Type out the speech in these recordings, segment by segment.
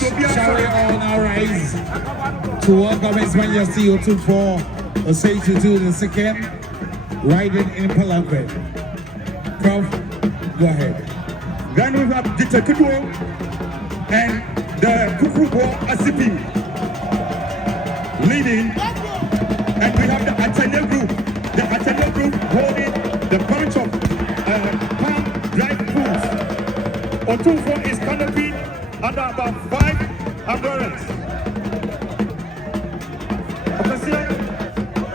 Shall we all now rise to welcome His Majesty Otumfuo Osei the second, riding in Palanquin. Prof, go ahead. Then we have the Tekido and the Kukubo Asipi leading, and we have the Atene group. The Atene group holding the bunch of palm dried fruits. Otumfuo is canopied under about 5 umbrellas.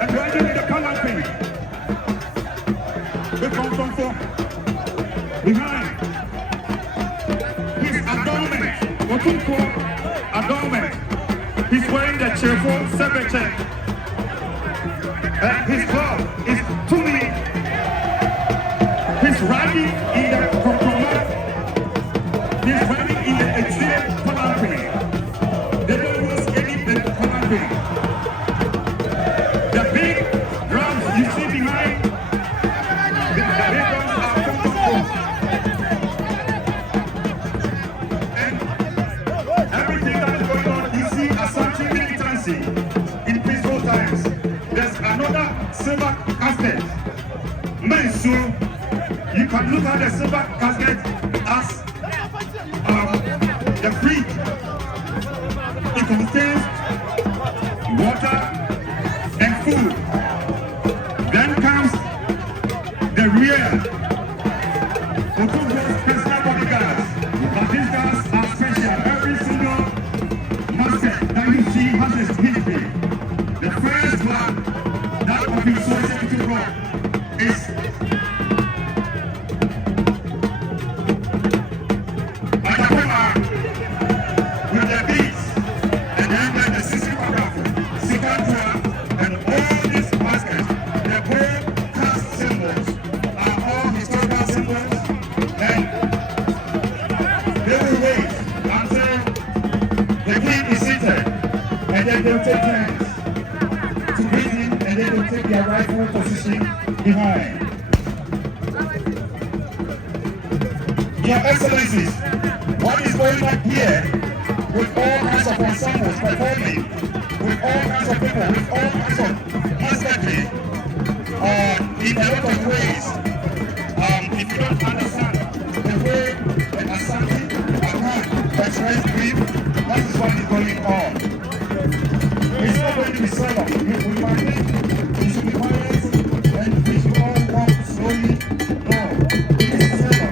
And riding in the palanquin with Otumfuo behind his adornment. Otumfuo adornment. He's wearing the cheerful sepulchre. His glove is tuli. He's riding in the compromise. He's riding in the exiled palanquin. They don't use any palanquin. The big drums you see behind, the big drums are from. And everything that is going on, you see Ashanti militancy in peaceful times. There's another silver casket. Mensu, you can look at the silver casket as the fridge. It contains water and food. Then comes the rear. Otumfuo's personal bodyguards. But these guys are special. Every single masket that you see has a history. The first one that of his social rock is with the beats, and then the system and all these baskets, the whole cast symbols are all historical symbols, and they will wait until the king is seated, and then they'll take turns to greet him, and then they'll take their rightful position behind. Your Excellencies, what is going on here with all kinds of ensembles performing, with all kinds of people, with all kinds of masketry, in a lot of ways. If you don't understand the way an Asante express grief, that is what is going on. It's not going to be solo. We should be quiet and we should all walk slowly. No, it is solo.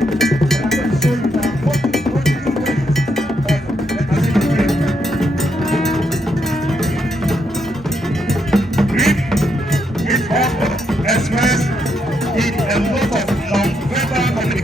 And I'm going to show you now what the two ways of grief is often expressed in a lot of non-verbal communication.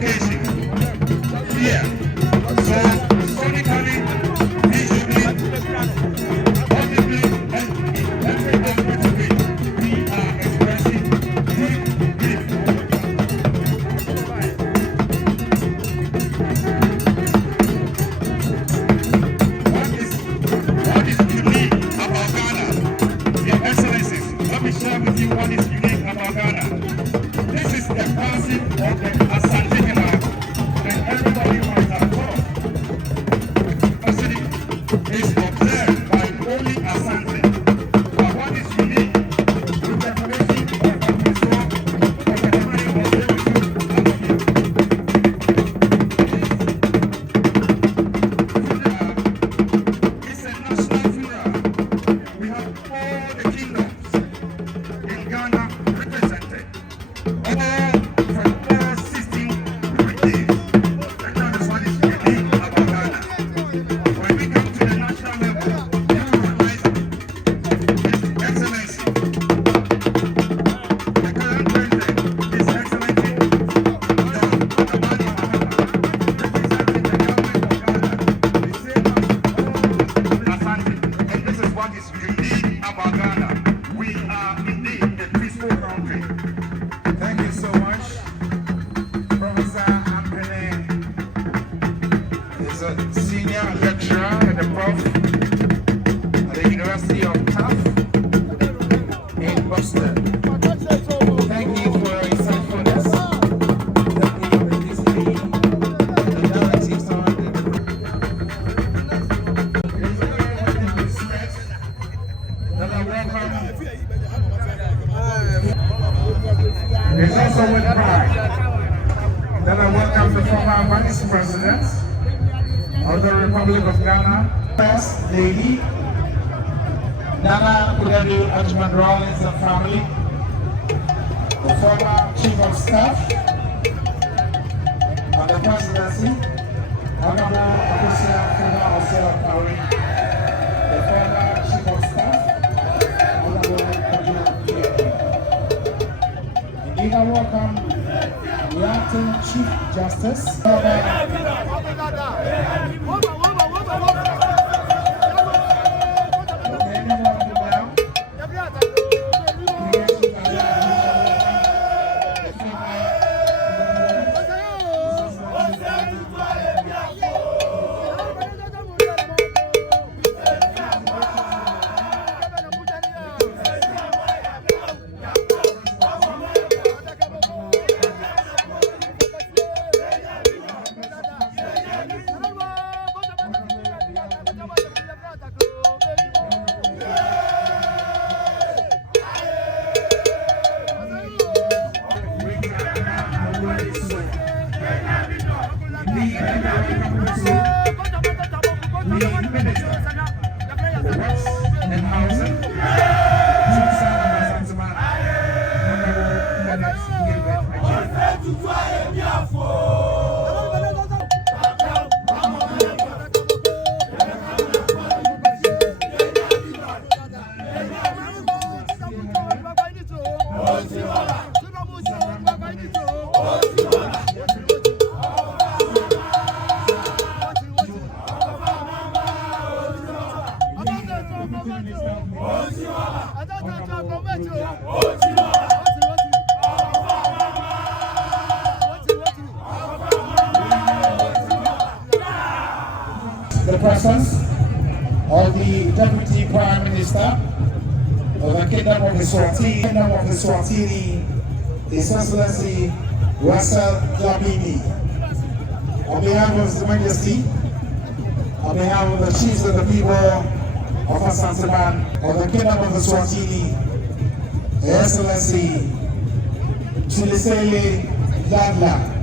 Then I welcome the former Vice President of the Republic of Ghana, First Lady Nana Konadu Yiadom III and family, the former Chief of Staff of the Presidency, Honorable Official Federal Officer Power, the former Chief of Staff, Honorable Dɔte Yie. Indeed, I welcome the acting Chief Justice, the presence of the Deputy Prime Minister of the Kingdom of Eswatini, His Excellency Russell Yabini. On behalf of His Majesty, on behalf of the chiefs of the people of Asantehema, of the Kingdom of Eswatini, His Excellency Chilisele Yadla.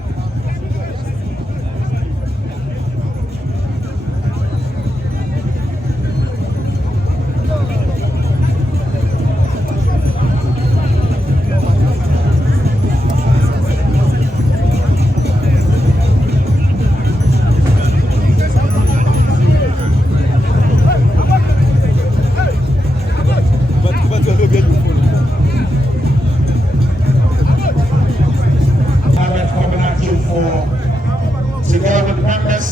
Together with members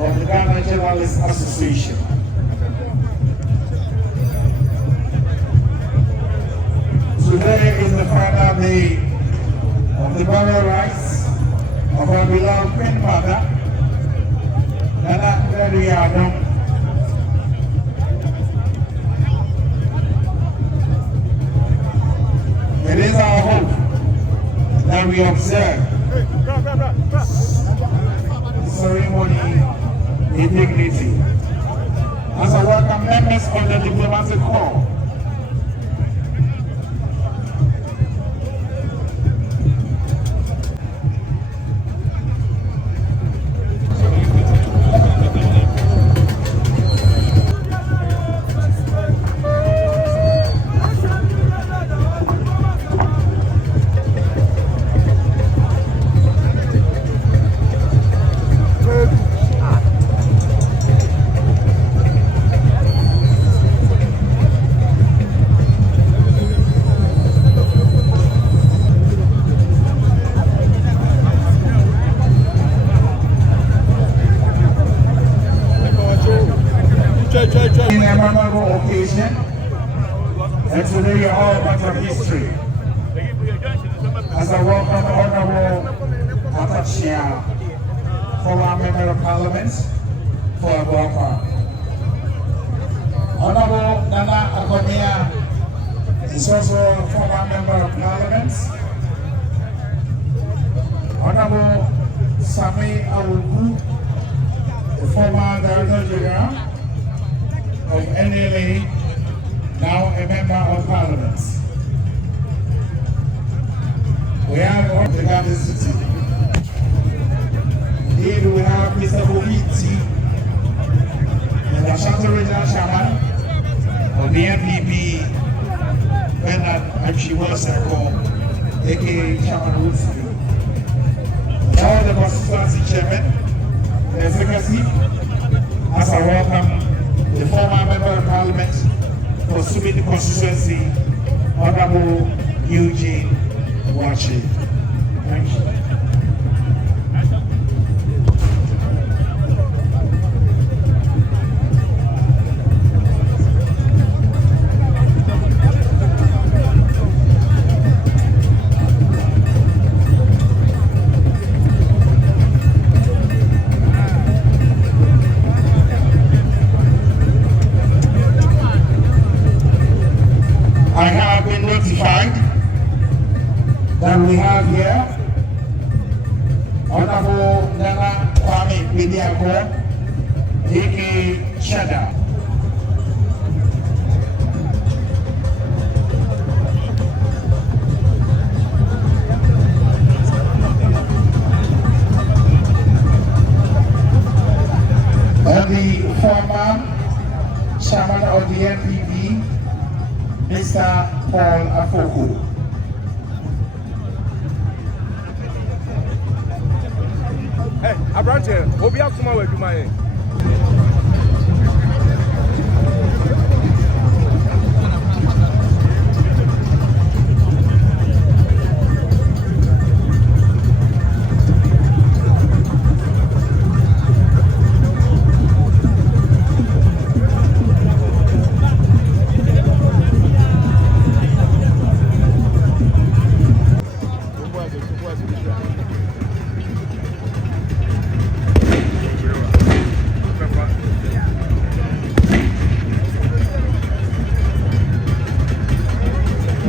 of the Ghana Journalists Association. Today is the final day of the burial rites of our beloved Queen Mother, Nana Konadu Yiadom. It is our hope that we observe ceremony in dignity. As I welcome members of the diplomatic corps, in a memorable occasion, and today you're all part of history. As I welcome Honorable Atachia, former Member of Parliament for Abuapa. Honorable Nana Konadu is also a former Member of Parliament. Honorable Sami Awugu, the former Director General of NLA, now a Member of Parliament. We have all the Ghana City. constituency, Honorable Eugene Wachi. Thank you. I have been notified that we have here Honorable Nana Konadu Yiadom III, Cheddar. And the former chairman of the NPP, Mr. Paul Afoko. Hey, Abrante, Obi Asuma will do my.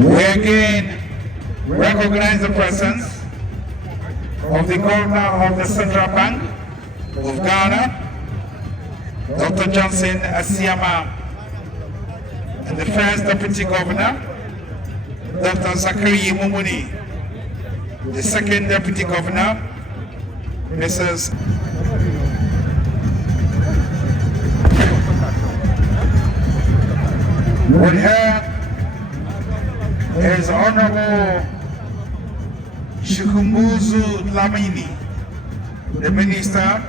We again recognize the presence of the Governor of the Central Bank of Ghana, Dr. Johnson Asiama, and the First Deputy Governor, Dr. Zachary Mumuni, the Second Deputy Governor, Mrs. With her is Honorable Shikumbuzu Lamini, the Minister,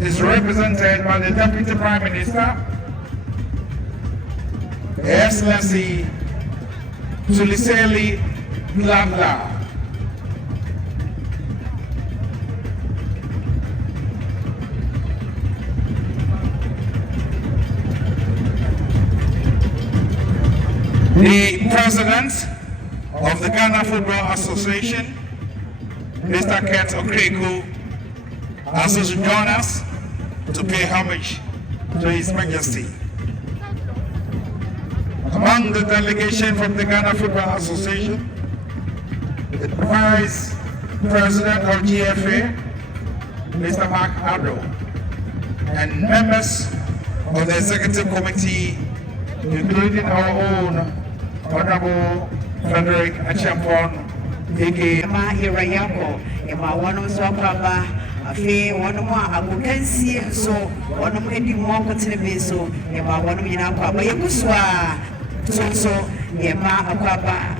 is represented by the Deputy Prime Minister, Her Excellency Tuliseli Blabla. The President of the Ghana Football Association, Mr. Kent Okreku, has also joined us to pay homage to His Majesty. Among the delegation from the Ghana Football Association, the Vice President of GFA, Mr. Mark Addo, and members of the Executive Committee, including our own Honorable Frederick Achampon, aka Irayako, Emma one so papa, a fee, one more, I will can see so, one of any more continue so, Emma one of Yanapa, Yakuswa, so, Emma a papa,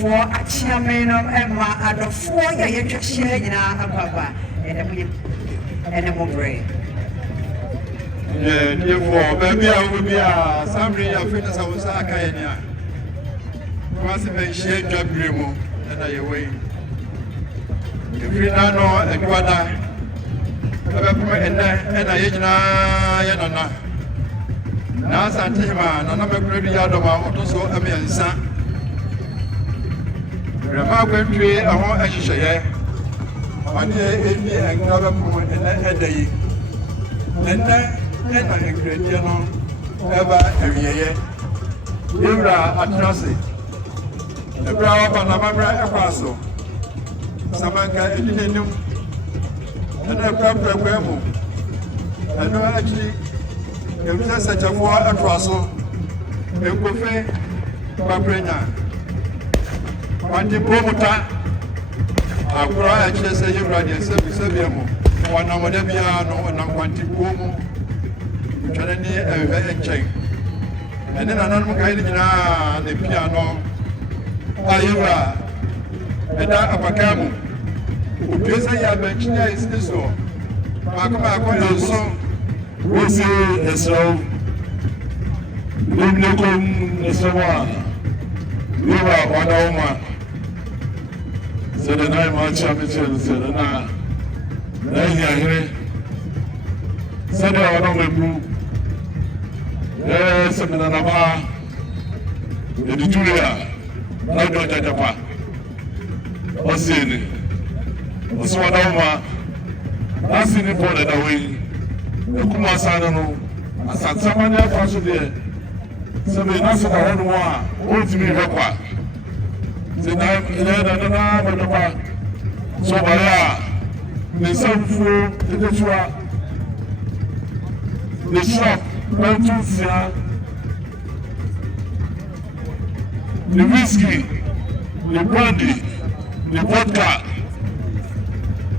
for a chairman of Emma at the 4 year share in a papa, and a more. Therefore, baby, I will be a summary of fitness of Osaka. Was a shared job grimo, and I away. If you know a quada, and I Yana Asantehema, Nana Konadu Yiadom III, and son. Remark tree, I want a share. One day, and another point, and a day. And then I create ever every year. You are atrocity. The brow of Anamabra Apaso. Samanka Edinum. And a proper Wemo. And actually, it was such a war atrosso. A buffet, Paprina. One the Bomuta. I cry at Chester, you radiant Sebiamo. One of the piano and I'm wanting Bomu. Trying a very chain. And then another guy in the piano. Ayura, and that Apakamu, who doesn't have a chance is so. Makama, so we see the slow Limnekum Nisama, Liva Wadauma, said the nine month championship, said the nine. Said I don't remember. Yes, I'm in Anaba. In the Julia, I don't get a part. What's in it? What's what over? That's in the point that way. The Kumasano, Asantehemaa fashion there. So we answer the whole one. Ultimately, record. The nine, so the same food, the shop, the whiskey, the brandy, the vodka,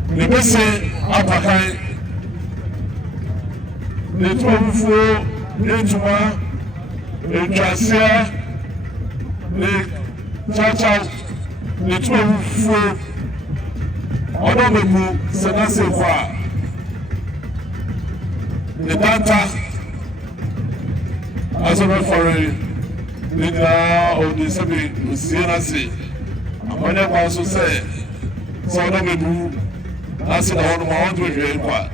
the best appetite, the 24, the Tracia, the Chacha, the 24. Honorable Senasewa, the data as a referee, of the Sabi, Sienasi, and when I also say, so Honorable, that's the one of my own to inquire.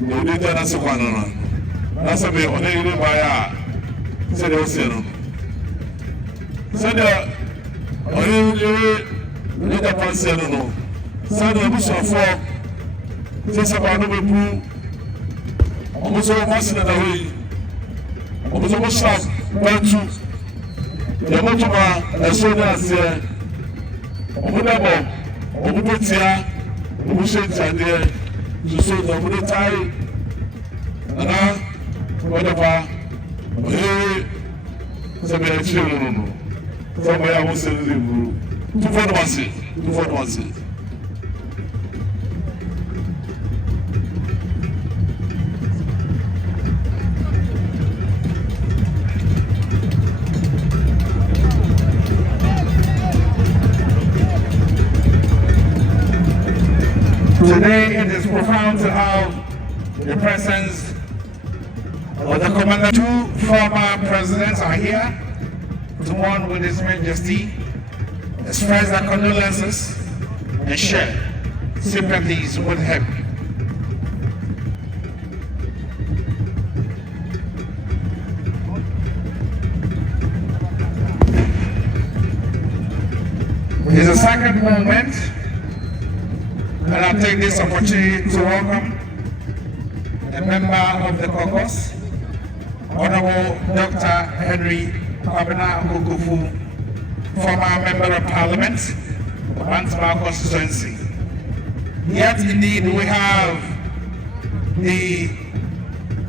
You did that as a one. That's a bit on any by said Ocean. Said the person. Sada Busafo, Tisabano Bepu, almost all passing the way. Almost all shot, Bantu, Yamotoma, as soon as here. Obudabo, Obutia, Obusha, dear, to say the Obutai, and whatever, Sabina children, somewhere I was in the room. 241. Today it is profound to have the presence of the commander. Two former presidents are here to mourn with His Majesty, express their condolences, and share sympathies with him. It's a sacred moment. And I take this opportunity to welcome a member of the caucus, Honorable Dr. Henry Kwabena Okufu, former member of Parliament of Bantama constituency. Yet indeed we have the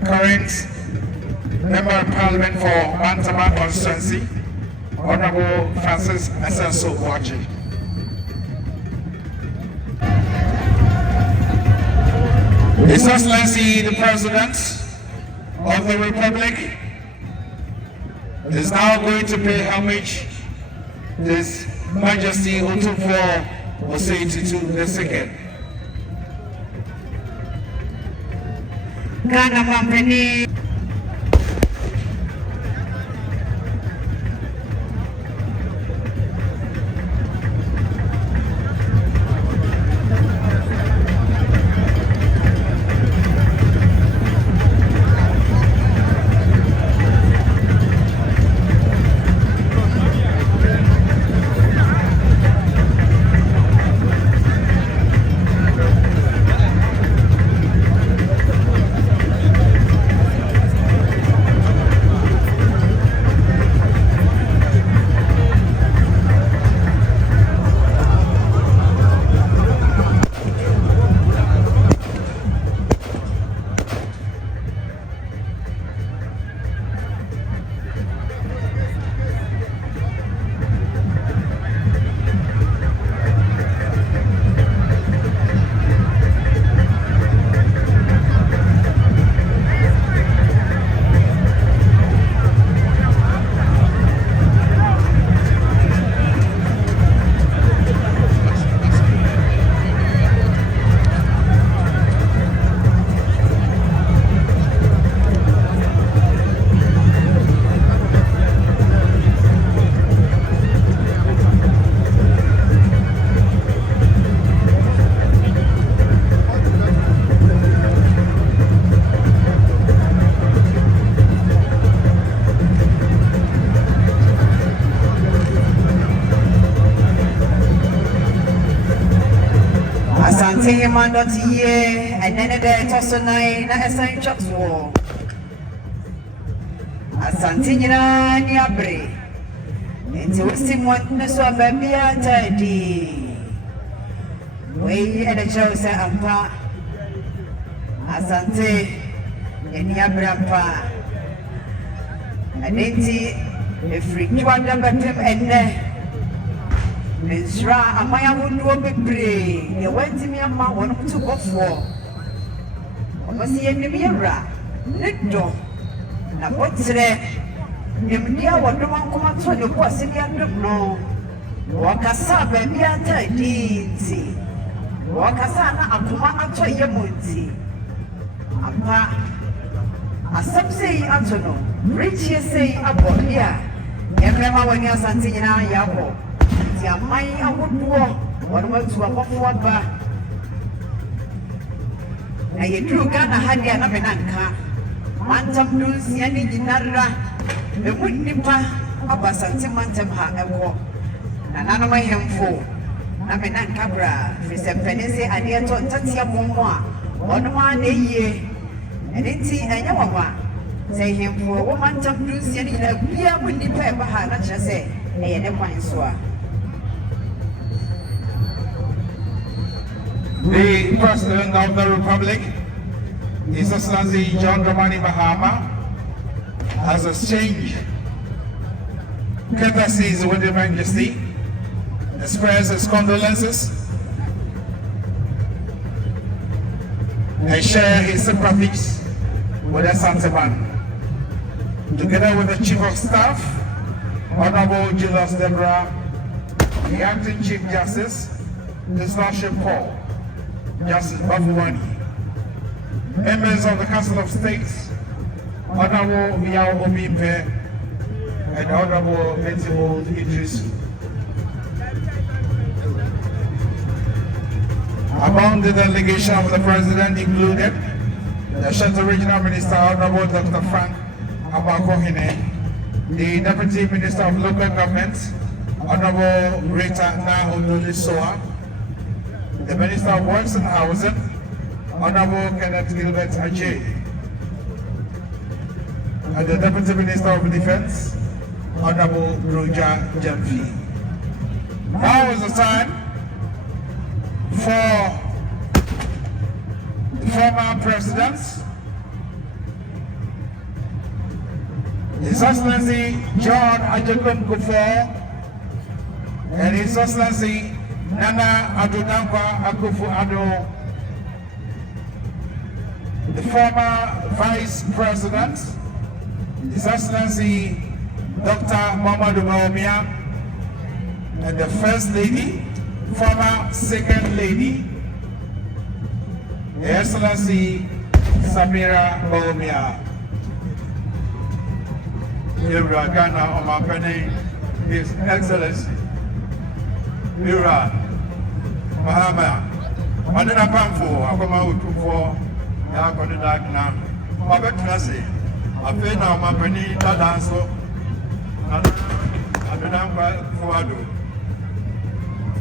current member of Parliament for Bantama constituency, Honorable Francis Asenso Waji. His Excellency the President of the Republic is now going to pay homage to His Majesty Otufo Osei II. Ghana Company. Asantehemaa Dɔte Yie and then the Tosonai na Esan Chops War. Asantehene ni abre. Enti wisi mwana so baby atadi. We at the show say ampa. Asante ni abre ampa. Adenti efri kwanda batem enne. Mesra amaya wonduo bebre. Ye wanti mi ama wono to go for. Omasi enim yera. Nedo. Na botre nimdia wadoma nkoma to ne ko asedi adom no wakasa ba bi ata dinti wakasa na akoma ato yemonti apa asabsei ato no richie sei abodia yemrema wani asante nyina yako ti amai awoduo wadoma tu akofo aba na yedru Ghana hadia na menanka Mantam dus yani dinara me munipa abasante mantam ha eko na nana ma hemfo na me nan kabra fi sempenese ade to ntatia bommo a ono ma na yie enenti enya wawa say hemfo wo mantam dus yani na bia munipa e ba ha na kire se eye ne kwan so a The President of the Republic, His Excellency John Dramani Mahama, has exchanged courtesies with Her Majesty, expressed his condolences, and share his sympathies with Asantehema. Together with the Chief of Staff, Honorable Julius Deborah, the Acting Chief Justice, His Lordship Paul, Justice Bafuwani, members of the Council of States, Honorable Miao Omimpe, and Honorable Metiwold Idris. Among the delegation of the President included the Ashanti Regional Minister, Honorable Dr. Frank Abakohene, the Deputy Minister of Local Government, Honorable Rita Naonulisoa, the Minister of Works and Housing, Honorable Kenneth Gilbert Ajay, and the Deputy Minister of Defense, Honorable Roger Jamfi. Now is the time for the former presidents, His Excellency John Ajakum Kufuor and His Excellency Nana Akufo-Addo, the former Vice President, His Excellency Dr. Muhammadu Bawumia, and the First Lady, former Second Lady, Her Excellency Samira Bawumia. Yewura Ghana Omapeni, His Excellency Yewura Mahama, Madina Pamfo, Akoma Utufo, Yakoni Dagna, Mabetrasi, Afena Omapeni Dadanso, Adonamba Fuado,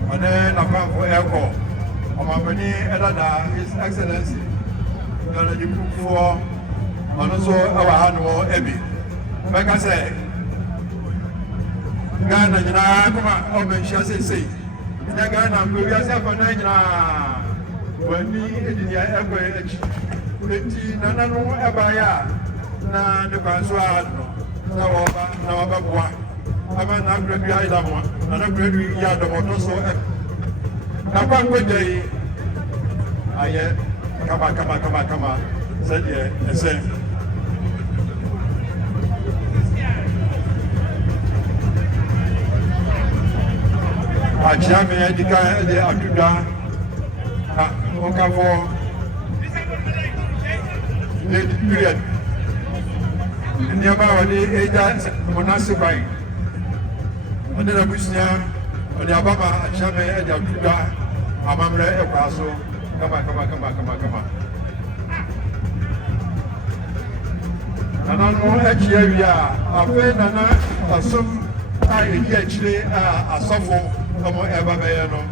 Mane Napamfo Eko, Omapeni Edada, His Excellency, Ghana Yukufo, Manoso Awahano Ebi. Like I say, Ghana, you know, come on, open, she say, Ghana, we are saying for Nana. When we did the average, Nana no Abaya, na the Consuano, no Babua, I'm not great Yadam, and a great Yadam, so. Now, one day, I come on, said, yeah, say. Ajame edika de atuda oka for the period never wadi eja monasibai ode na busia ode ababa ajame eja atuda amamre ekwaso kama nana no ejia wia afa nana asom ai ejia chire asofo Como Eva Bayano,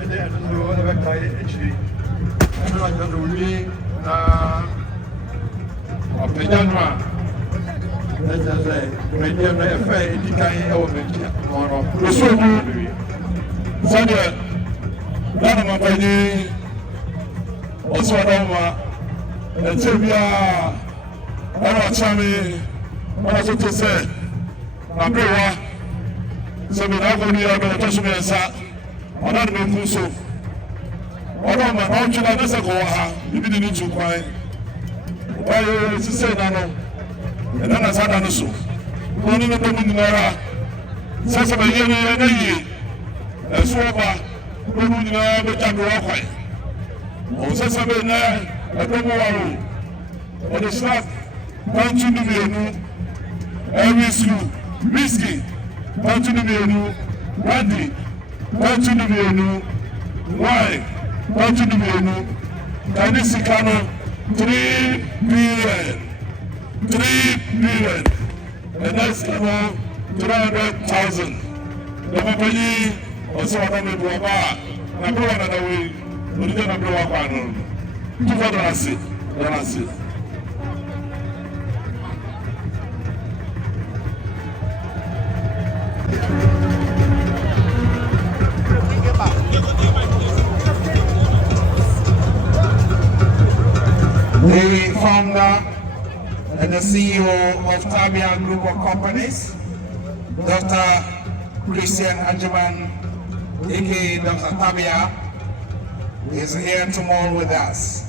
ɛde ɛno ɛbɛkae akyiri ɛno agya no wie na ɔpagya no a ɛkyɛ sɛ mmɛdeɛ no ɛfɛ ɛdi kan ɛwɔ m'akyi ɔno ɛso mu sɛdeɛ Nana Mapanyi ɔsɛ ɔdɔma ɛkyɛ biara ɛna ɔkyɛ me ɔna so to sɛ naberewa sɛ menakɔ no yɛ bɛnɛtɔ so mmiɛnsa ɔna ne mɛku so ɔdɔma na ɔtwena ne sɛ kɔwɔ ha bibi de ne tu kwan ɔbayɛ sisɛ na no ɛna na saa da no so ɔne ne dɔm nyinara sɛ sɛ bɛyɛ no yɛ na yie ɛso ɔba ɔmu nyinara bɛgya do akwan ɔwɔ sɛ sɛ bɛnɛ ɛdɔm waro ɔde slap pɔnkye no mmienu every school whiskey pɔnkye no mmienu brandy pɔnkye no mmienu wine pɔnkye no mmienu kane sika no 3 billion the next level 300,000 Nana Mapanyi ɔsɛ ɔdɔ me boɔ ba a na bere wa nana wei ɔdegya na bere wa kɔ ano tufa dɔn ase The founder and the CEO of Tabia Group of Companies, Dr. Christian Ajiman, aka Dr. Tabia, is here tomorrow with us.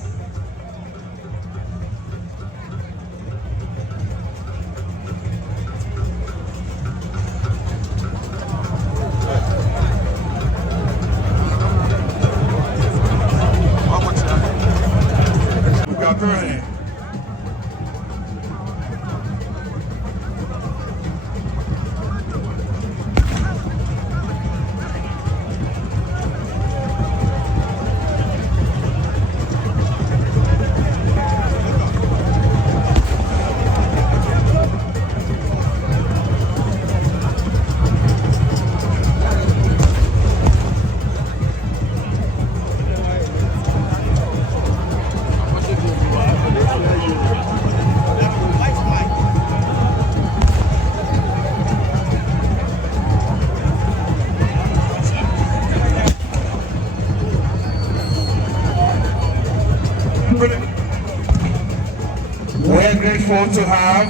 We're grateful to have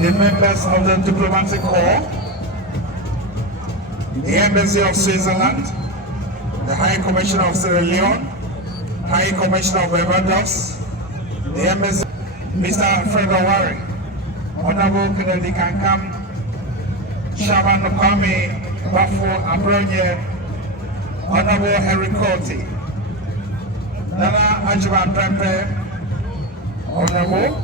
the members of the diplomatic corps, the Embassy of Switzerland, the High Commissioner of Sierra Leone, High Commissioner of Barbados, the Embassy, Mr. Fred Owari, Honorable Kennedy Kankam, Shaban Kwame Bafo Abronye, Honorable Henry Cote, Nana Ajiman Prempe, Honorable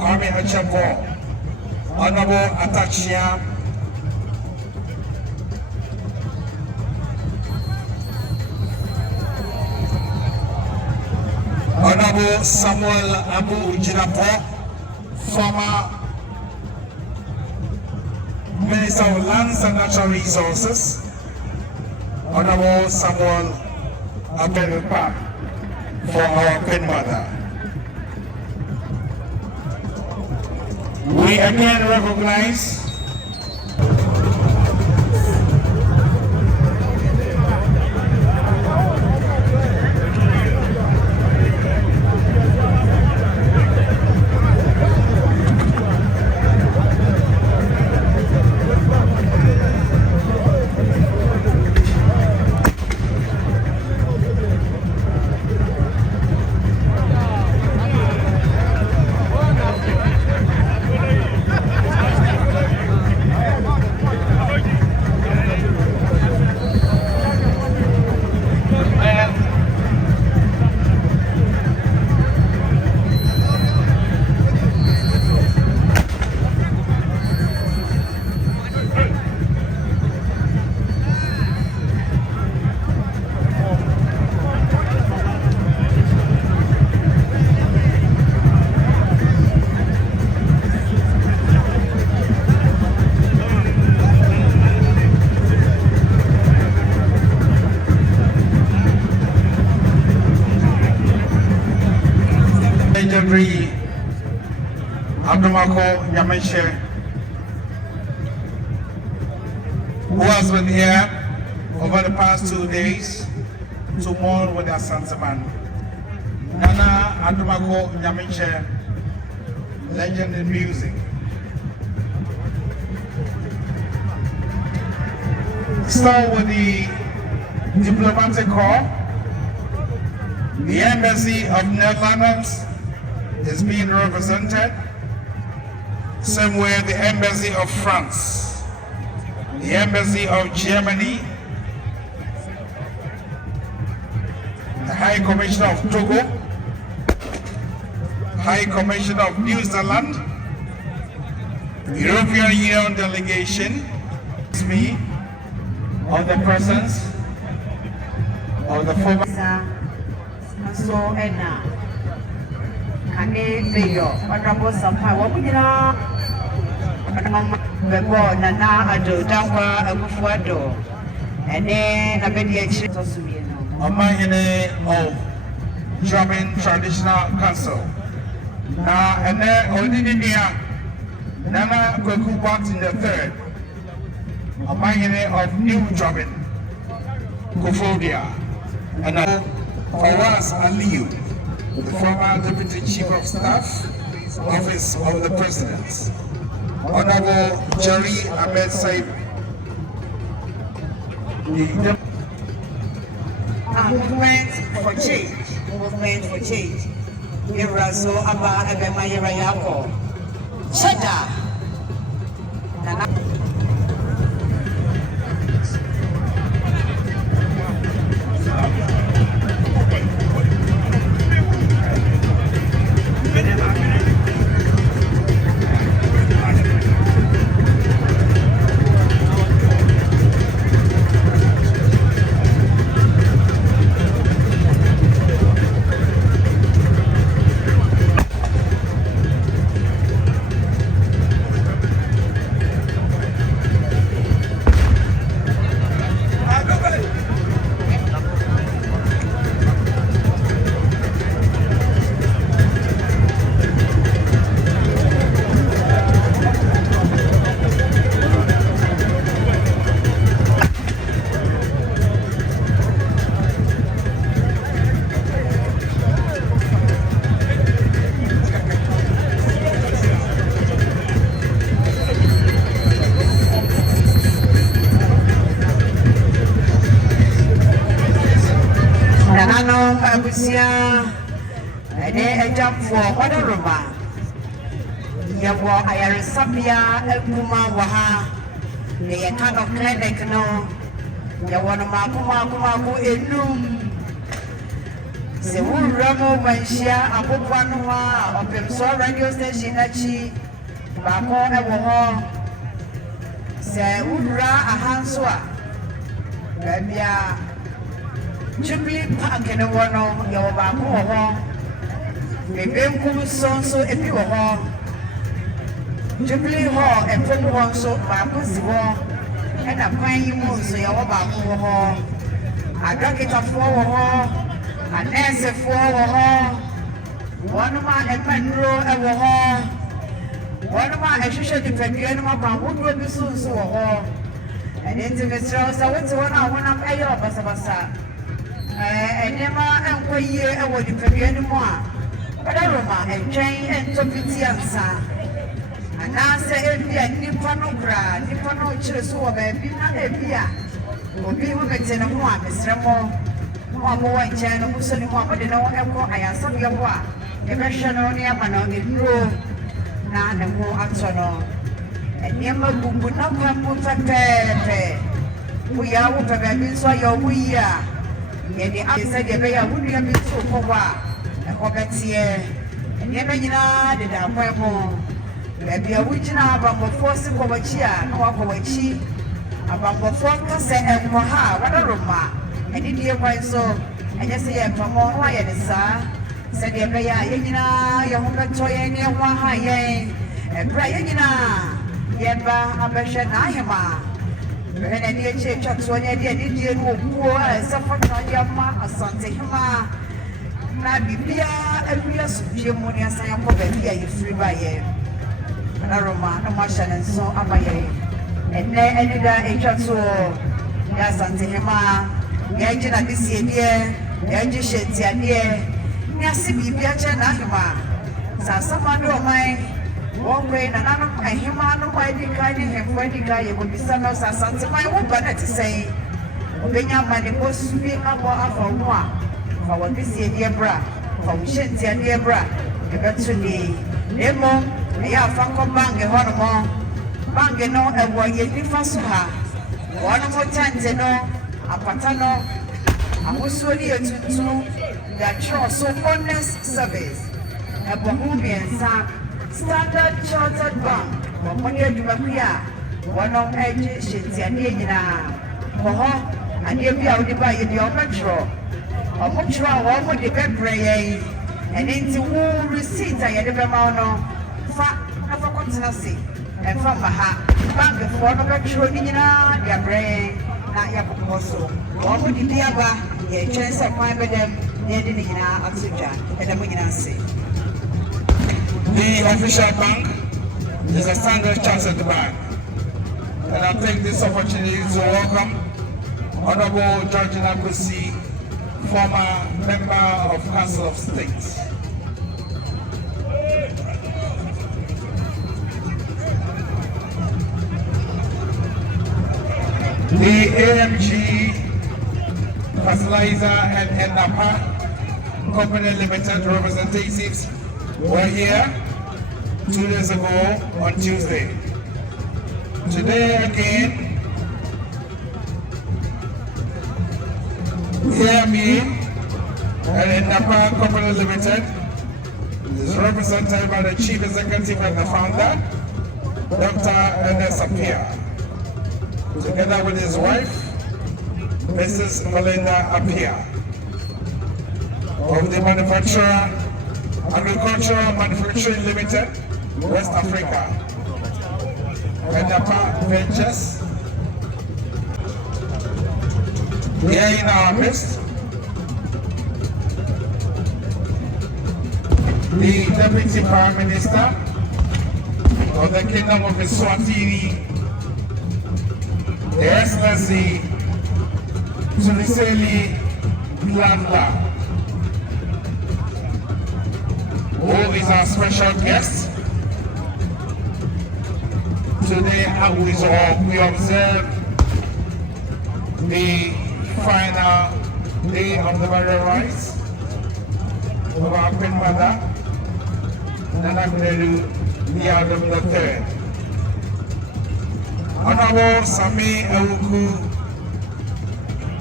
Kwame Achebo, Honorable Atachia, Honorable Samuel Abu Jinapo, former Minister of Lands and Natural Resources, Honorable Samuel Aberupa, for our Queen Mother. We again recognize Dɔte Yie, who has been here over the past 2 days to mourn with the Asantehema. Nana Konadu, legend in music. Start with the diplomatic corps. The embassy of Netherlands is being represented. Same way the embassy of France, the embassy of Germany, the High Commissioner of Togo, High Commissioner of New Zealand, European Union delegation, me of the presence of the former. So Enna, Kane Mayor, Honorable Sampa, Wabina, Nana Dankwa Abufuado, and then Abedia Omahine of German Traditional Council. Now, and then Odinia, Nana Konadu III, Omahine of New German, Kofodia, and Fawaz Aliyu, the former Deputy Chief of Staff, Office of the President, Honorable Jerry Ahmed Saib, movement for change. Irazo Aba Abema Yerayako. Cheda. Abusia, and then a jump for Wadaroma. Yawa, Ayarisapia, Elpuma, Waha, the kind of clinic, no. Yawana Kuma, Enum. Se who Ramo, Manshia, Abuanua, of Pimso radio station, Achi, Bako, Ewo, Se Udra, Ahanswa, Rabia. Jubilee Park in the one of your Babu, the Benkum so if you are Jubilee Hall and Pump so Babu's war, and a pine moon so your Babu Hall. I drank it a 4 hall, a nurse 4 hall, one of my and Pandro ever hall, one of my associate dependent on what will be soon so hall, and into Mr. I went to one of Ayo Basabasa. And never and for year I would be anymore. But I remember and train and Topiti answer. And now say it be a Nipanogra, Nipano Chilsua, Bina Ebia, will be with in a one, Mr. More and China, who said, but they know I am some your war. The version only a man on the road, none and more actual. And Yama would not come with a pair. We are with a baby, so we are. Yet the other said, "You would have been so for a Hobbitier, and never did our Pueblo. Maybe a witch now about forcing Covacia, Covachi, about Focus and Moha, what a Roma, and it dear quite so, and just say, from more wire, sir, said the Baya, Yagina, your toy, and your Waha, and Brianina, Yeba, Abashanahema. When I did check when I did poor, I suffered on your Asantehema, na bibia awia supie mu ne asan akɔ baabi a yɛfiri ba yɛ na roma na mahya ne nso ama yɛ ɛnɛ ɛne da atwa to yɛ Asantehemaa yɛgye na de siedeɛ yɛgye hyɛ ntiadeɛ ne ase biribia kyɛ na ahema sa asama de ɔman wɔnkɔe nananom ahema no ma adi ka ne hemfo adi ka yɛ bɔbisa no sa Asantehemaa wo ba na te sɛn obenya ma ne bɔsu bi abɔ afa wo a fa wɔde siedeɛ bra fa wo hyɛ ntiadeɛ bra ɛbɛto ne emo ɛyɛ afa nkɔ bank hɔ no mo bank no ɛwɔ yɛ nifa so ha wɔn mo tante no apata no ahosuo ne yɛ tuntum yɛatwerɛ so honest service ɛbɔ ho mmiɛnsa Standard Chartered Bank wɔn ne adwumakuo a wɔn ɛgye hyɛ ntiadeɛ nyinaa wɔ hɔ adeɛ bi a wɔde ba yɛ deɛ wɔbɛtwerɛ wɔn twerɛ a wɔn de bɛbrɛ yɛn ɛne nti wo receipt a yɛde bɛma wo no fa na fa kɔtena se ɛmfa mma ha bankfoɔ no bɛtwerɛ ne nyinaa de abrɛ yɛn na yɛakɔkɔ so wɔn de di aba yɛtwɛn sɛ kwan bɛdam na yɛde ne nyinaa ato dwa ɛda mo nyinaa ase. The official bank is a Standard Chartered Bank, and I take this opportunity to welcome Honorable George Nakosi, former member of Council of State. The AMG Fertilizer and NAPA Company Limited representatives were here 2 days ago on Tuesday. Today again, AME and Napa Company Limited is represented by the Chief Executive and the Founder, Dr. Ernest Appiah, together with his wife, Mrs. Melinda Appiah, of the manufacturer Agricultural Manufacturing Limited, West Africa, and Napa Ventures. Here in our midst, the Deputy Prime Minister of the Kingdom of Eswatini, the Excellency Tuliseli Blandla, who is our special guest. Today, we observe the final day of the burial rites of our Queen Mother, Nana Konadu Yiadom III. Honorable Sami Ewuku,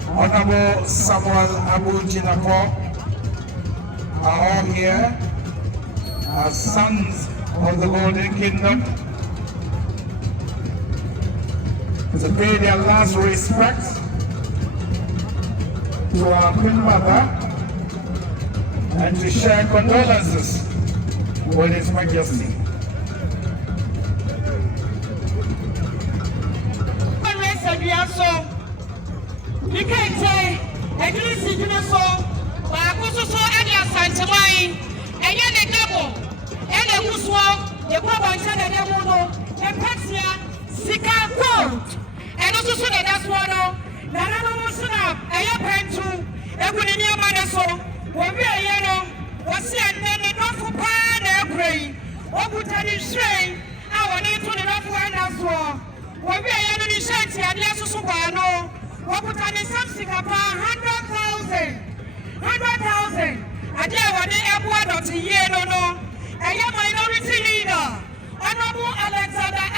Honorable Samuel Abu Jinako are all here as sons of the Golden Kingdom to pay their last respects to our Queen Mother and to share condolences with His Majesty. Dɔte Yie no minority leader Honorable Alexander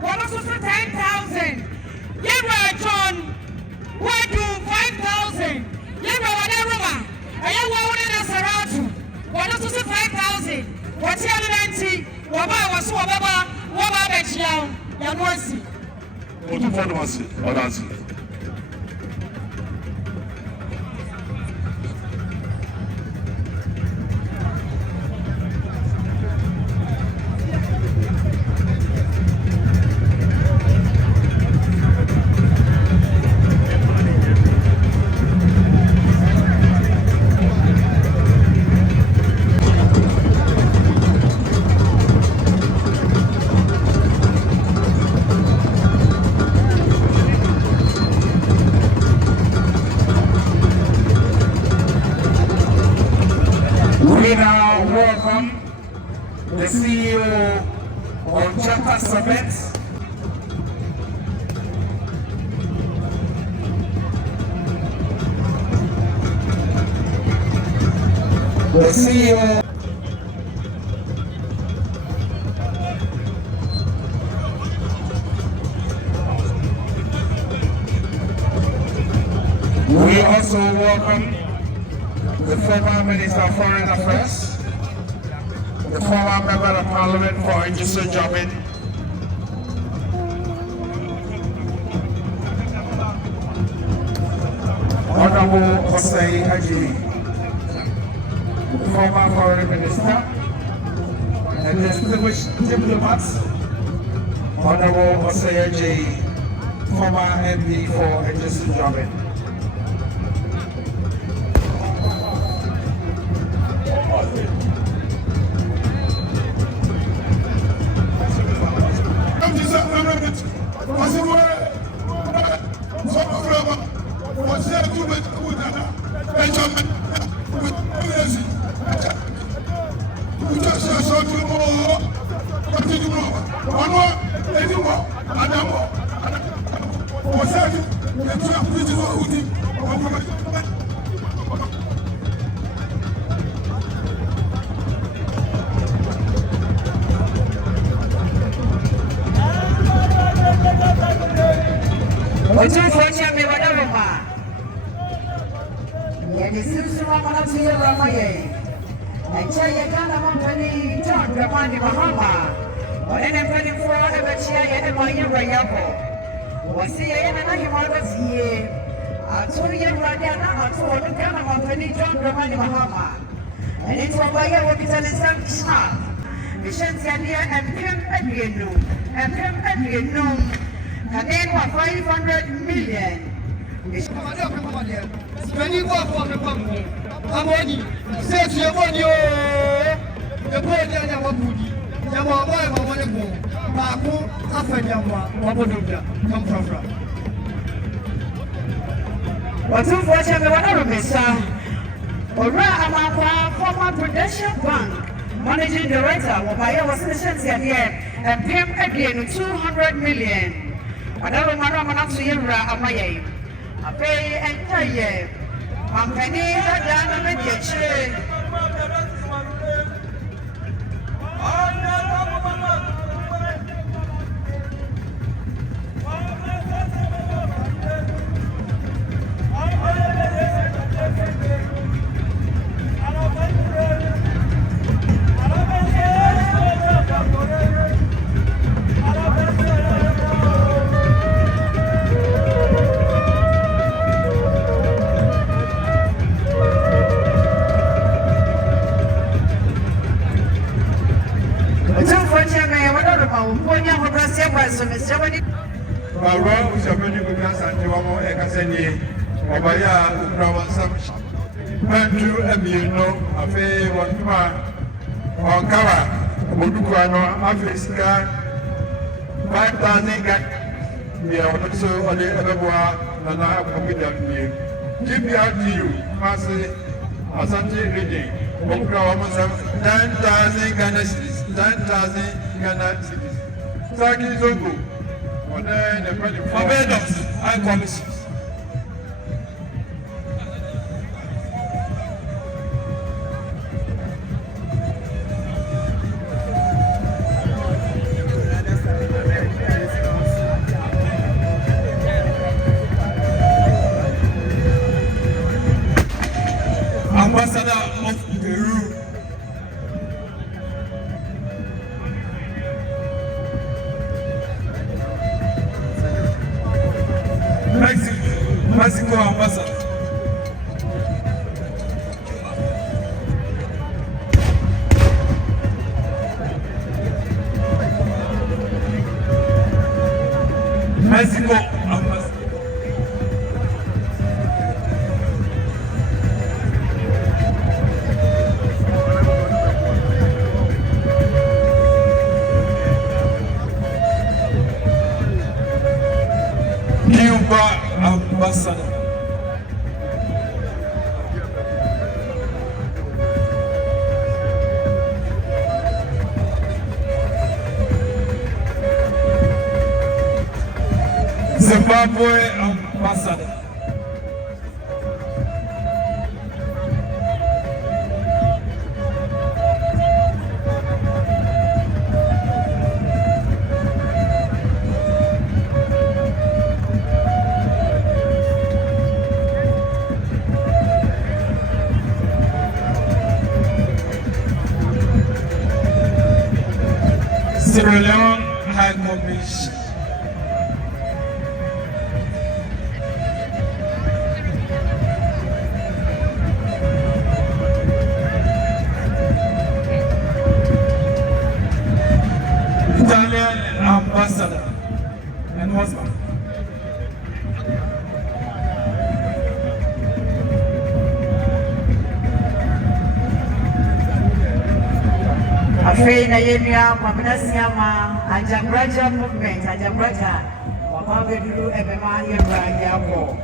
what also 10,000. Yebra John, why do 5,000? Yebra Wadaruma, I am one in a Saratu, what also 5,000. What's your 90? Waba was Waba, Waba Bechiao, Yamosi. What do you want to say? Asabet. The CEO. We also welcome the former Minister of Foreign Affairs, the former Member of Parliament for Ejisu Jamin, Honorable Osei Haji, the former Foreign Minister, and distinguished diplomats, Honorable Osei Haji, former MP for Ejisu Jamin. Former Prudential Bank Managing Director, Wabaya was Ashanti and Pim again 200 million. Whatever Maraman to Yura Amaye. I pay entire company Dana Medici. Barbara was a very good Asantehene, Asantehene, Obaya, Urawansam, Mantu, Amino, Afe, Wankuma, Wankara, Modukwano, Africa, 5,000 gat. We are also on the Elaboa, Nana Konadu Yiadom III. GPRTU, Masi, Asantehene, Okrawam, 9,000 Ghana cities, 9,000 Ghana cities. Saki Zongo. Barbados and commissions. Ambassador of Peru. Mexico ambassador. Mexico ambassador. Cuba ambassador. Zimbabwe ambassador. Sierra Leone High Commission. Italian ambassador and husband. Afei na yenua kwamina siama ajabraja movement ajabraja wapabeduru ebema yebra yako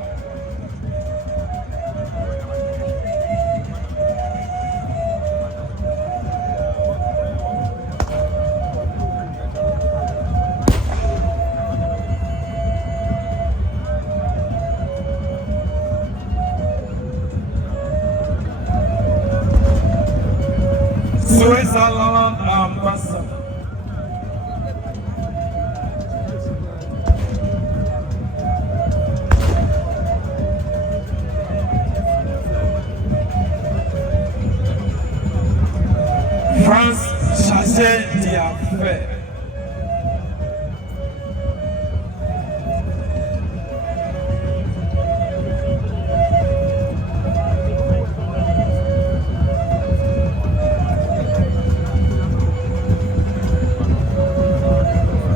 Switzerland ambassador. France chargé d'affaires.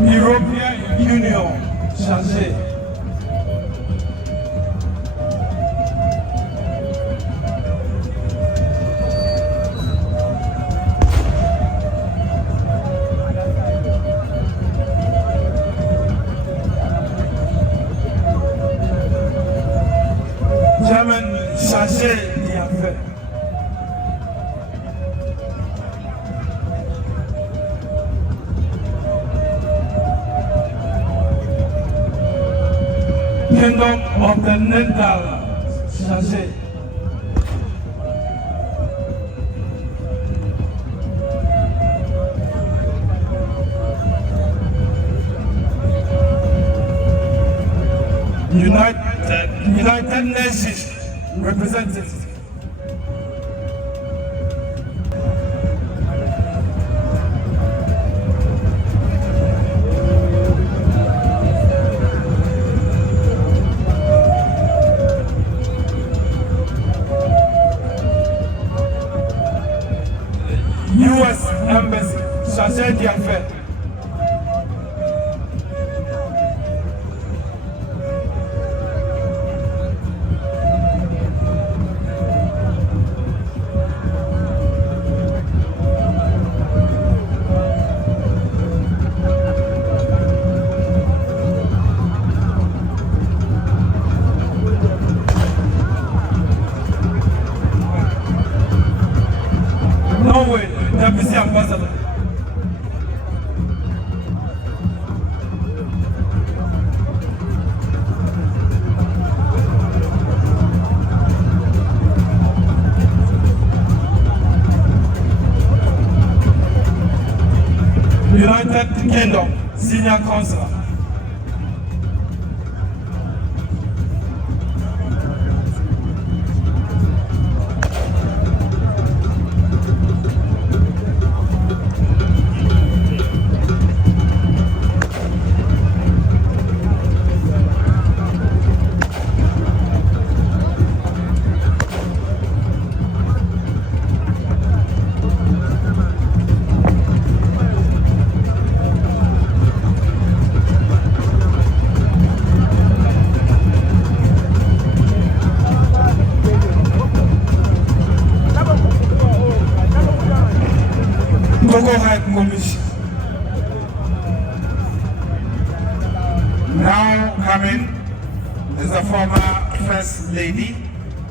European Union chargé. German chargé d'affaires. Kingdom of the Netherlands, chargé. United Nations representative. US Embassy, chargé d'affaires. Norway, Deputy Ambassador. United Kingdom, Senior Counselor. Togo High Commission. Now coming is the former First Lady,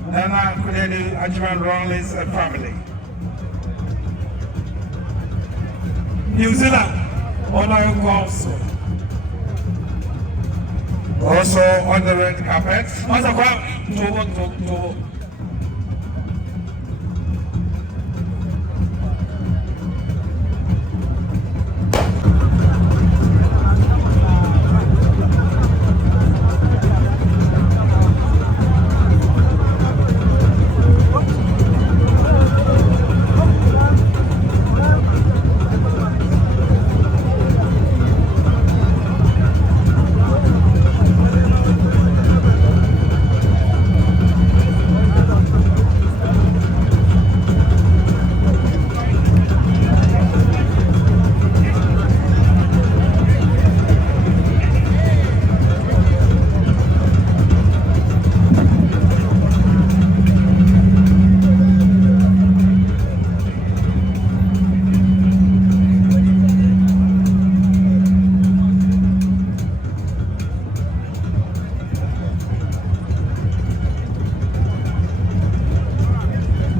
Nana Konadu Yiadom III family. New Zealand, Honorable Council. Also on the red carpet.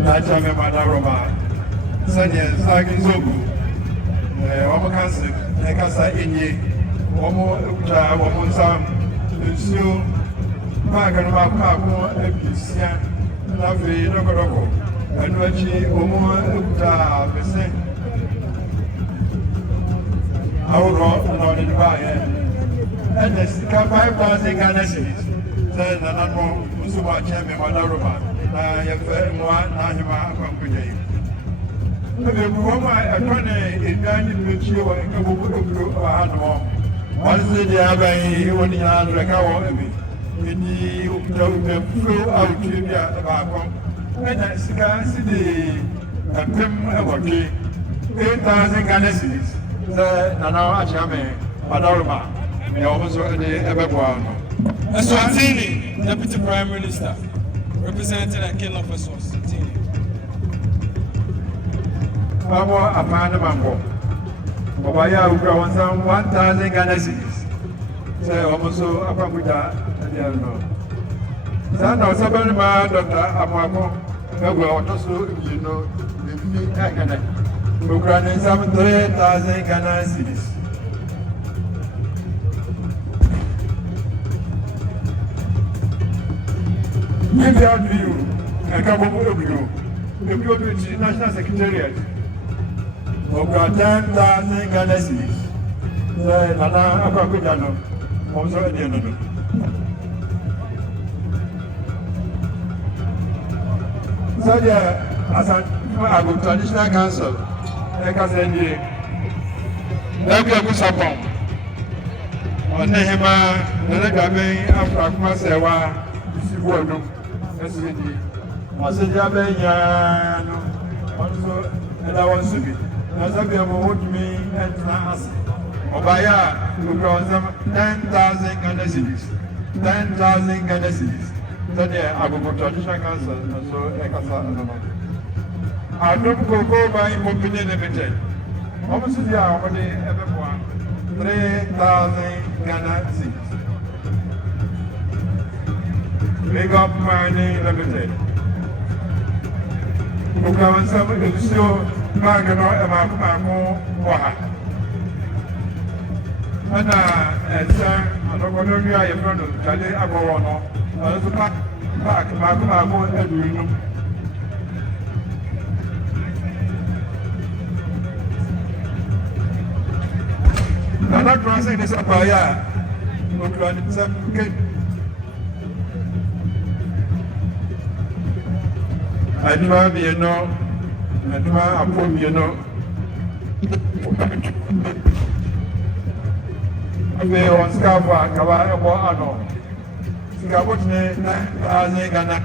Najame Madaroma, Sanya Sagin Zogu, Omakasi, Nekasa Inye, Omo Uta, Omo Sam, Lucio, Magan Mako, Episia, Lavi, Nokoroko, and Wachi, Omo Uta, Bese. I would not invite and the 5,000 Ghana cities. Then another Musuma Chame Madaroma. Na yɛfɛ mmoa na ahema akwankogya yi. Ɛbɛbuwɔ mu a ɛtɔ ne edwan ne mmɛkyie wɔ nkabɔbu eburo wɔ ha nom. Wɔn sɛ deɛ abɛn yi wɔn nyinaa adrɛka wɔ ebi. Ɛni okuta fufuo a otwie bi a baako. Ɛna sika si de mpem ɛwɔtwe 8,000 Ghana cedis. Sɛ Nana Akyame Madaroma nea wɔn nso de ɛbɛboa no. Asantehene, Deputy Prime Minister. Representing a king of a source. Mambo apana mambo. Babaya ukra wansa 1,000 Ghana cedis. Say almost apakuja adiano. Sana osabani ma Dr. Amwako. Megwa otoso yino bibi akane. Ukra ne sam 3,000 Ghana cedis. Maybe I'll do you a couple of you. If you go to the National Secretariat, over 10,000 Ghana cedis. Nana Akakujano, also at the end of it. So, yeah, as a traditional council, like I said, there be a good support. Asantehemaa, Nana after Kumasewa, Sibuano. SVD. Maseja Benya, also, and I was to be. As I be able to me and class. Obaya, who brought them 10,000 Ghana cedis. 10,000 Ghana cedis. So there, I will go to traditional council, and so I can say, I don't go by Multimedia Limited. Almost the hour, everyone. 3,000 Ghana cedis. Big up Mining Limited. Bukawan sama Elusio Magano Emako Waha. Ana Esa, Anokonoria, Yefrono, Jale Agono, also Park Mako Edwin. I'm not crossing this up. Aduma bieno, aduma apo bieno. Abe on skava kawa ebo ano. Skavo tne na aze Ghana.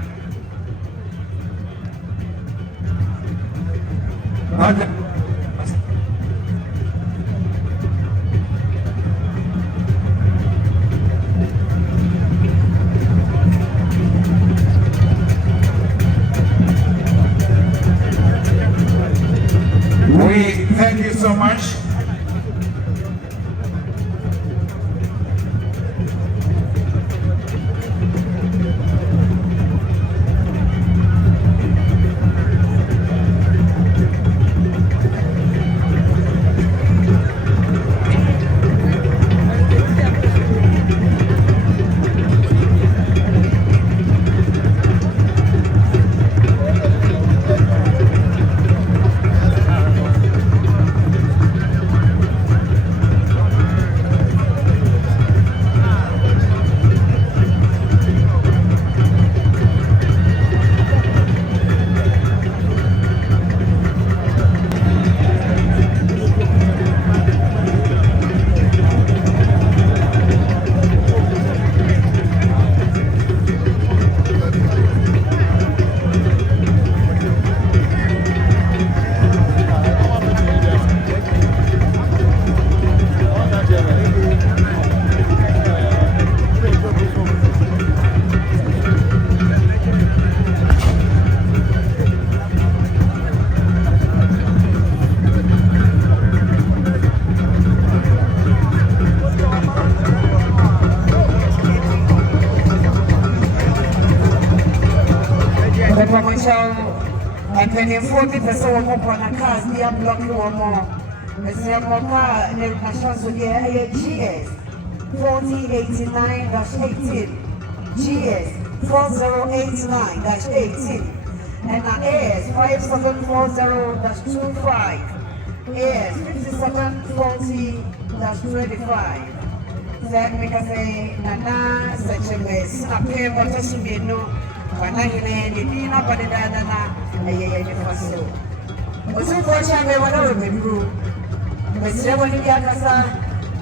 We thank you so much. The promotion and penny 40% of one cars, they are blocking one more. The Semoka, the National GS 4089-18, GS 4089-18, and AS 5740-25, AS 5740-25. Then because Nana such a mess, a pair of Tasumino, Panagine, the Dina Padana, a year for so. But so fortunately, whatever we grew, but several Yakasa,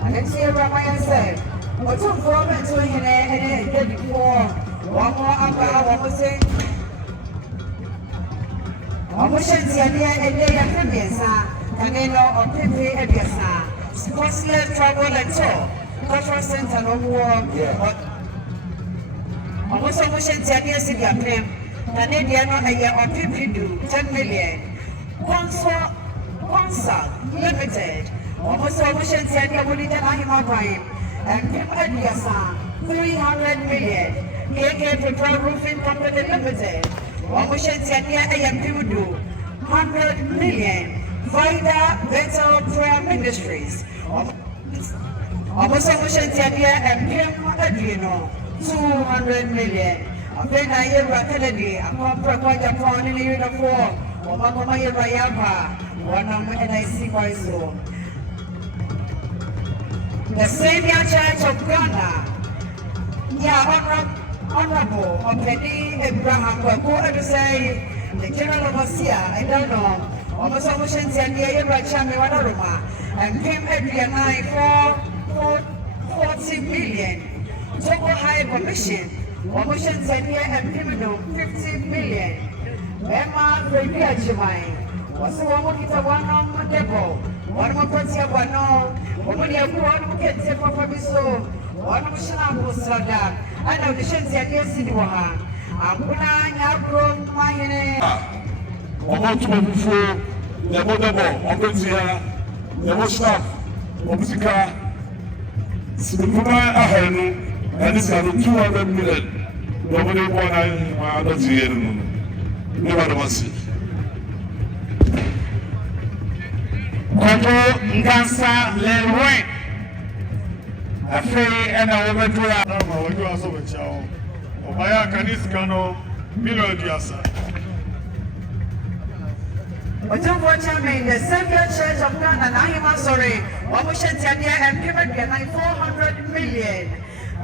and then see Ramayan said, but two formats to him and get before one more hour, one more say. Omotions and they are previous, and they know or Pipi Ebiasa, sportslet travel and tour. Cultural center no war. Almost omotions and yes in their claim. Canadian a year or people do 10 million. Consult Limited. Almost omotions and your bulletin animal crime. And people at Yasa 300 million. KK Petrol Roofing Company Limited. Omotions and a year people do 100 million. Vida Better Prayer Ministries. Almost oceans and PM Adreno 200 million. A Benaya Kennedy, a Papa Japan in the uniform, or Mama Rayapa, one of NIC by so. The Savior Church of Ghana, Honorable Penny Abraham, who to say the General Overseer, I don't know. Almost oceans and Rachami Wanaruma, and PM Adriana for 40 million. Togo High Commission, Commission Zania and Criminal 50 million. Emma Fredia Jimai was a woman with a one on the depot. One more Protia Wano, woman you one who gets a proper so, one of Shanabu Sada, and auditions at yes in Waha. Abuna Yabro, my name. Before the Bodabo, Obetia, the Moshav, Obsika. Sipuma ahenu and it's 200 million. Nobody want to see it. Never was it. Koto Ngansa Leroy. A free and a woman to our Chow. Obaya Caniscano, Milo Diasa. But don't watch me, the Savior Church of Ghana, Nahima, sorry, Omotion Tania and Pivot 400 million.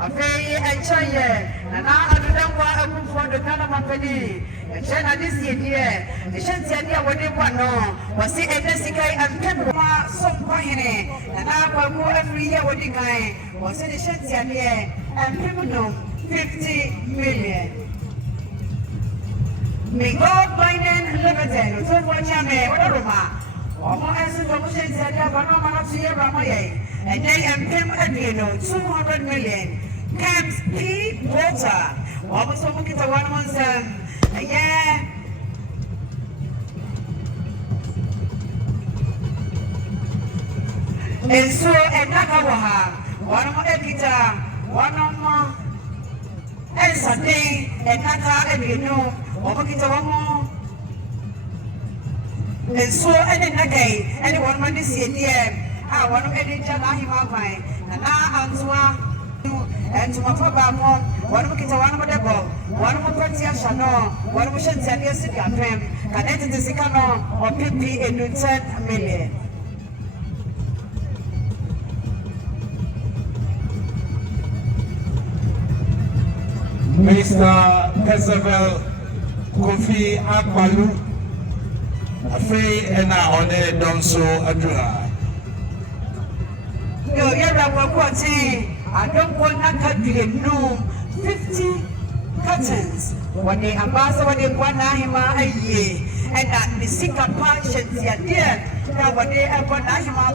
A pay and Chaya, and I don't want for the Ghana company. And China this year, the Shantia, what they want no, was the Edessica and Pemba, some Pahine, and I will go every year with the guy, was in the Shantia and Pimodum 50 million. May God Biden Limited, so much Yame, Roma, or as the promotion said, Banana Sierra Moye, and they and Pim Adriano, 200 million. Camps P. Water, almost a look at the 117, yeah. And so, and Nakawaha, one more guitar, one more. And Sunday, and Naka, and you know, and so, and then again, anyone want to see it here. I want to edit Janahima, and now Answa, and to my papa, one of the one of the ball, one of the Protection, one of the Shantia City of Pem, connected to Sikano or PP in 10 million. Mr. Percival Kofi Akbalu, Afei and on the Donso Adura. You're I don't want to no 50 curtains. When they ambassador, when they want Nahima a year, and that the sick of patients are there. Now, when they have one Nahima.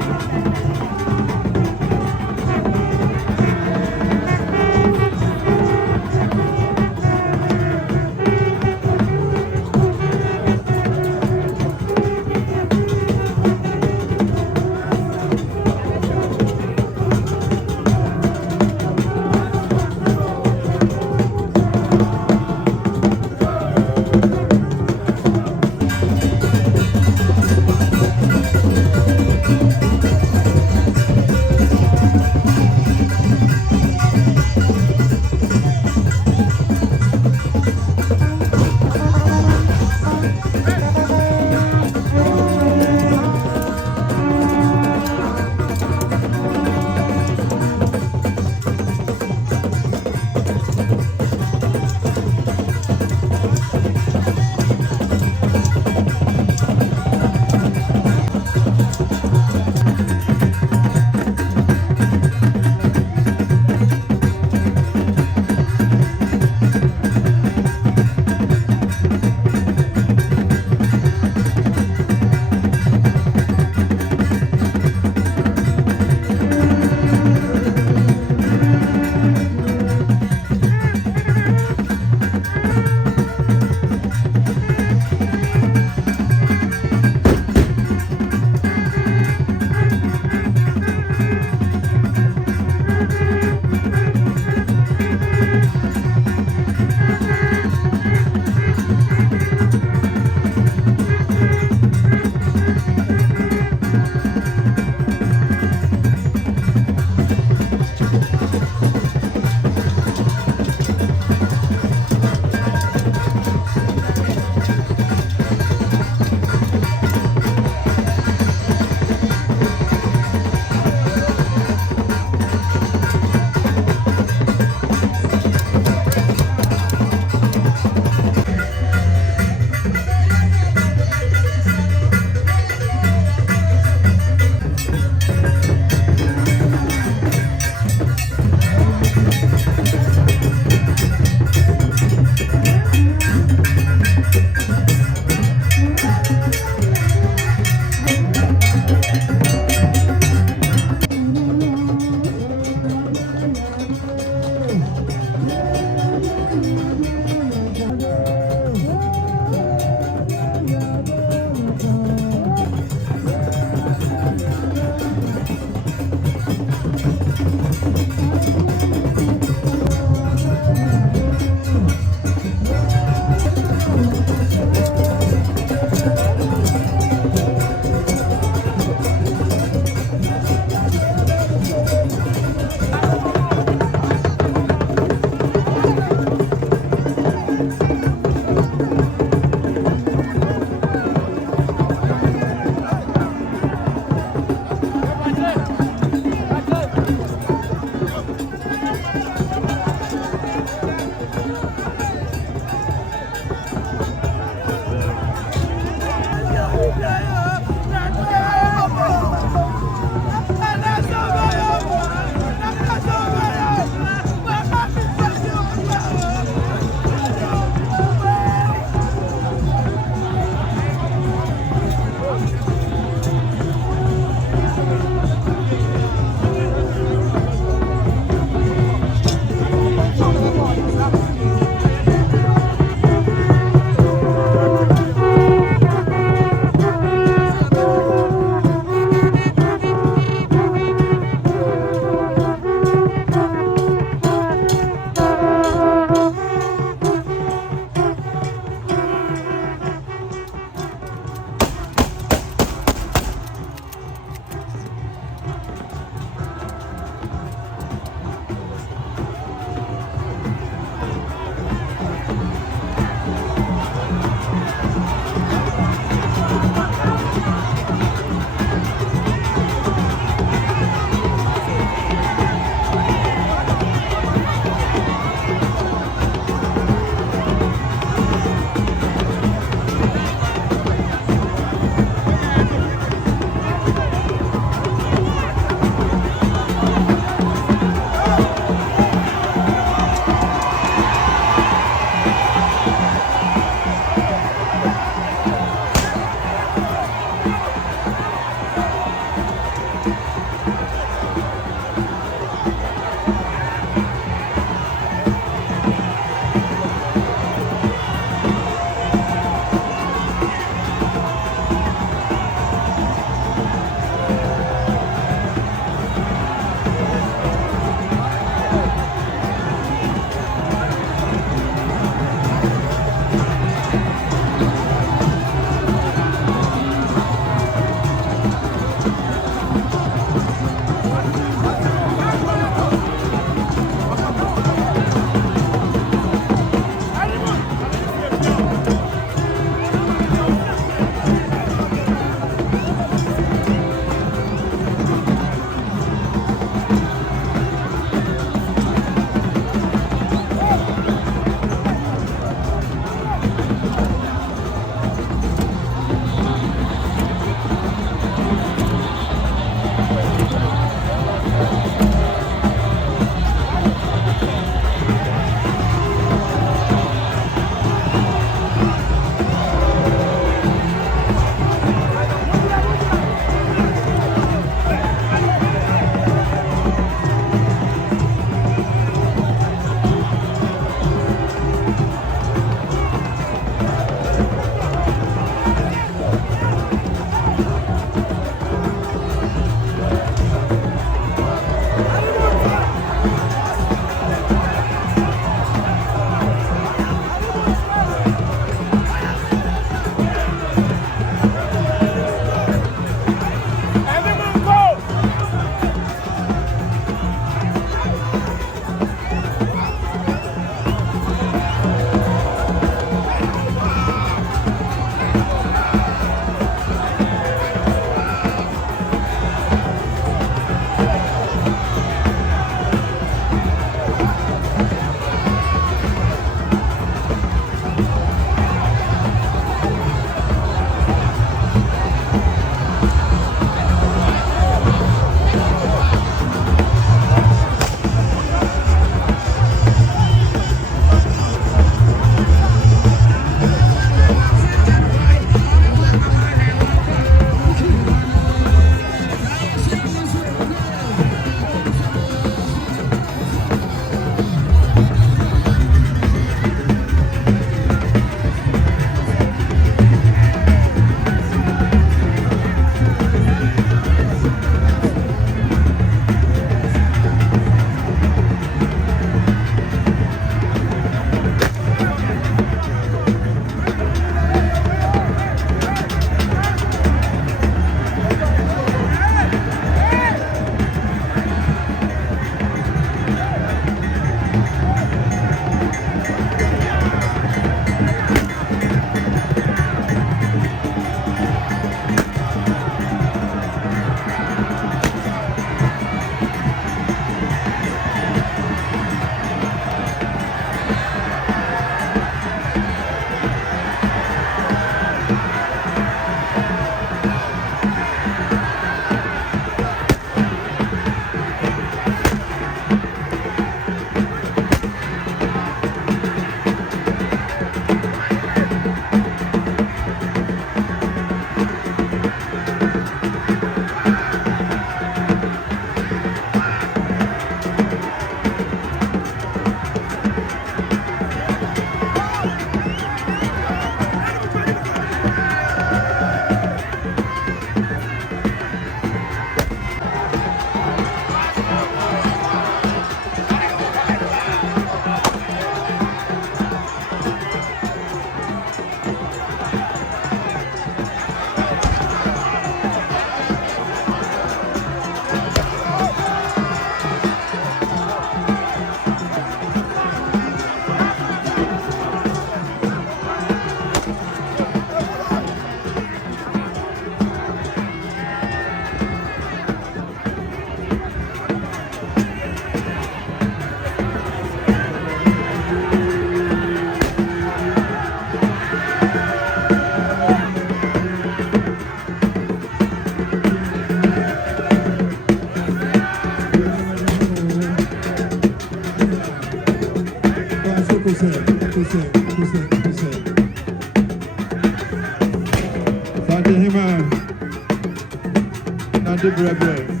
Asante brebre.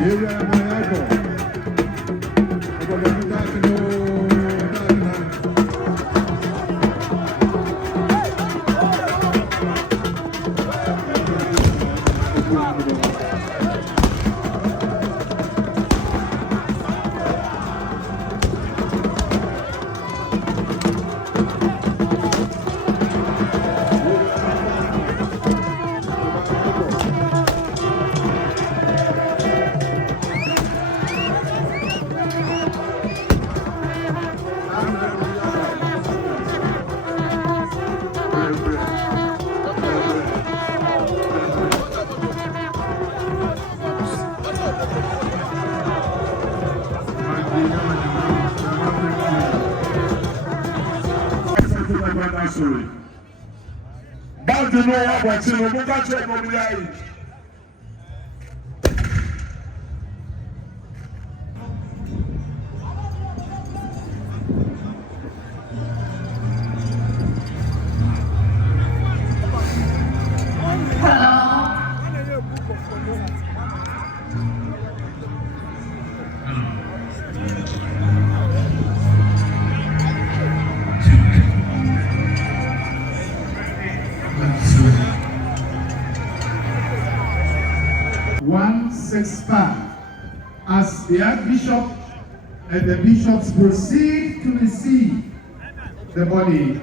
Area Mayako. But you know what you know, but you know as the Archbishop and the bishops proceed to receive the body.